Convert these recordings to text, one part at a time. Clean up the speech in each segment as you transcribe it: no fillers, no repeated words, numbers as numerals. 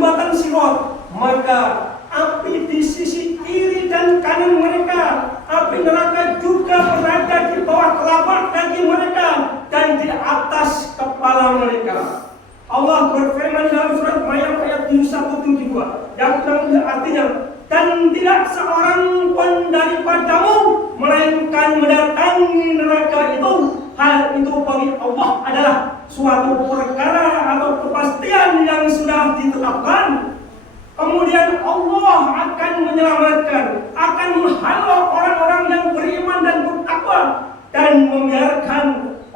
jembatan Sirat, maka api di sisi kiri dan kanan mereka, api neraka juga berada di bawah telapak kaki mereka dan di atas kepala mereka. Allah berfirman dalam surat Maryam ayat 172 yang artinya, dan tidak seorang pun daripadamu melainkan mendatangi neraka itu. Hal itu bagi Allah adalah suatu perkara atau kepastian yang sudah ditetapkan. Kemudian Allah akan menyelamatkan, akan menghalau orang-orang yang beriman dan bertakwa, dan membiarkan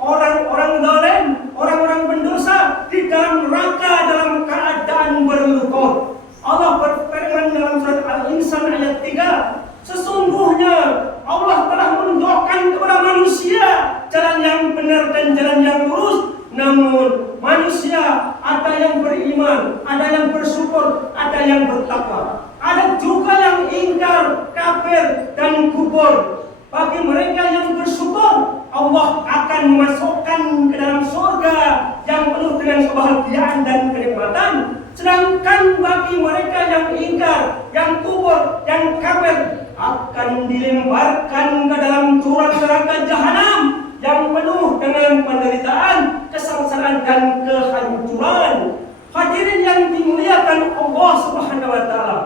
orang-orang zalim, orang-orang pendosa di dalam neraka dalam keadaan berlutut. Allah berfirman dalam surat Al-Insan ayat 3, sesungguhnya Allah telah menunjukkan kepada manusia jalan yang benar dan jalan yang lurus. Namun manusia ada yang beriman, ada yang bersyukur, ada yang bertakwa. Ada juga yang ingkar, kafir, dan kufur. Bagi mereka yang bersyukur, Allah akan memasukkan ke dalam surga yang penuh dengan kebahagiaan dan kenikmatan. Sedangkan bagi mereka yang ingkar, yang kufur, yang kafir, akan dilemparkan ke dalam jurang neraka jahanam yang penuh dengan penderitaan, kesengsaraan, dan kehancuran. Hadirin yang dimuliakan Allah Subhanahu wa Ta'ala,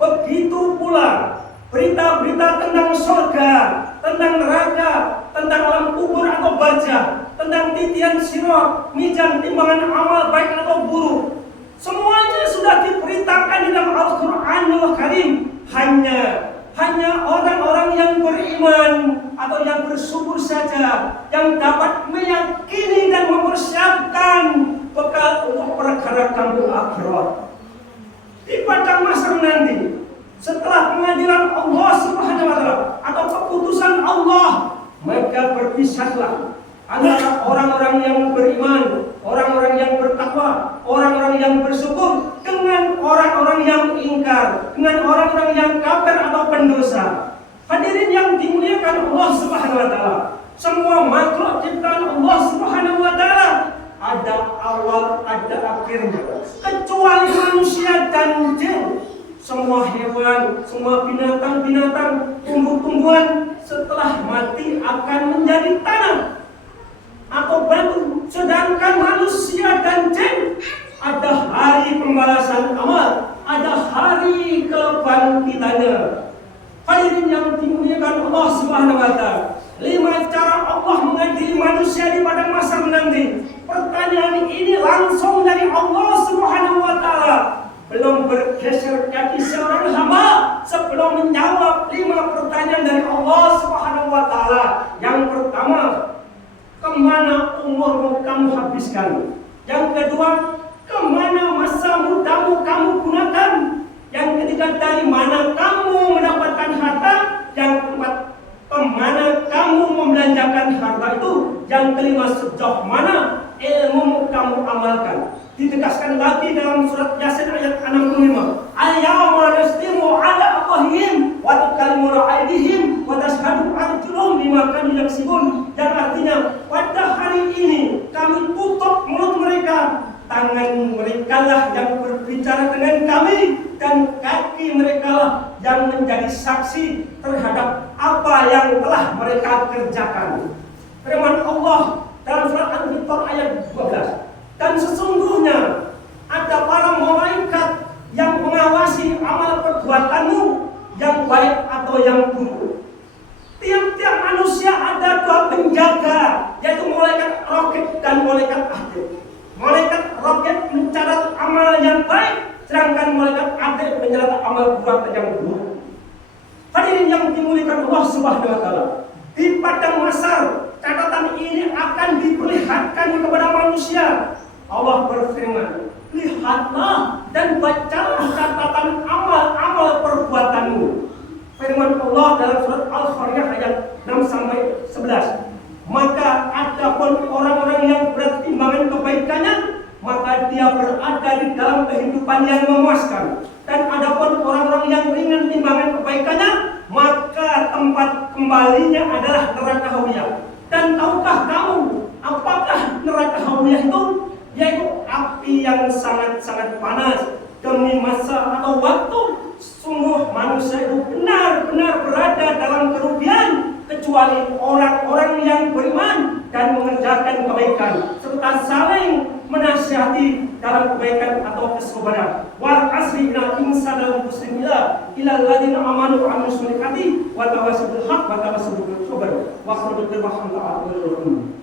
begitu pula berita-berita tentang surga, tentang neraka, tentang alam kubur atau barzah, tentang titian sirat, mizan timbangan amal baik atau buruk, semuanya sudah diberitakan di dalam Al-Qur'anul Karim. Hanya orang-orang yang beriman atau yang bersyukur saja yang dapat meyakini dan mempersiapkan bekal untuk perkara kampung akhirat. Di padang mahsyar nanti, setelah pengadilan Allah Subhanahu wa Ta'ala atau keputusan Allah, maka berpisahlah antara orang-orang yang beriman, orang-orang yang bertakwa, orang-orang yang bersyukur dengan orang-orang yang ingkar, dengan orang-orang yang kafir atau pendosa. Hadirin yang dimuliakan Allah Subhanahu wa Ta'ala, semua makhluk ciptaan Allah Subhanahu wa Ta'ala ada awal, ada akhirnya, kecuali manusia dan jin. Semua hewan, semua binatang-binatang, tumbuh-tumbuhan setelah mati akan menjadi tanah atau batu. Sedangkan manusia dan jin ada hari pembalasan amal, ada hari kebangkitannya. Hadirin yang dimuliakan Allah Subhanahu wa Ta'ala, 5 cara Allah mengadili manusia di padang mahsyar nanti. Pertanyaan ini langsung dari Allah Subhanahu wa Ta'ala. Belum bergeser kaki seorang hamba sebelum menjawab 5 pertanyaan dari Allah Subhanahu wa Ta'ala. Yang pertama, kemana umurmu kamu habiskan? Yang kedua, kemana masa mudamu kamu gunakan? Yang ketiga, dari mana kamu mendapatkan harta? Yang keempat, kemana kamu membelanjakan harta itu? Yang kelima, sejauh mana ilmu kamu amalkan? Ditegaskan lagi dalam surat Yasin ayat 65, al-yawma naslimu ala afwahihim wa tukallimuna aydihim wa tashhadu arjuluhum bima kanu yaksibun. Yang artinya, pada hari ini kami tutup mulut mereka, tangan mereka lah yang berbicara dengan kami, dan kaki mereka lah yang menjadi saksi terhadap apa yang telah mereka kerjakan. Firman Allah dalam surat Al-Baqarah ayat 12, dan sesungguhnya ada para malaikat yang mengawasi amal perbuatanmu, yang baik atau yang buruk. Tiap-tiap manusia ada 2 penjaga, yaitu malaikat raqib dan malaikat atid. Malaikat raqib mencatat amal yang baik, sedangkan malaikat atid mencatat amal perbuatan yang buruk. Hadirin yang dimuliakan Allah Subhanahu wa Ta'ala, di padang mahsyar catatan ini akan diperlihatkan kepada manusia. Allah berfirman, lihatlah dan bacalah catatan amal-amal perbuatanmu. Firman Allah dalam surat Al-Qariyah ayat 6-11, maka adapun orang-orang yang berat timbangan kebaikannya, maka dia berada di dalam kehidupan yang memuaskan. Dan adapun orang-orang yang ringan timbangan kebaikannya, maka tempat kembalinya adalah neraka hawiyah. Dan tahukah kamu apakah neraka hawiyah itu? Yaitu api yang sangat-sangat panas. Demi masa atau waktu, sungguh manusia itu benar-benar berada dalam kerugian, kecuali orang-orang yang beriman dan mengerjakan kebaikan serta saling menasihati dalam kebaikan atau kesabaran. Wal asri inal insana lafi ilal ladina amanu wa amilus solihati wa tawassaw bil haqq wa tawassaw bis sabr wa qul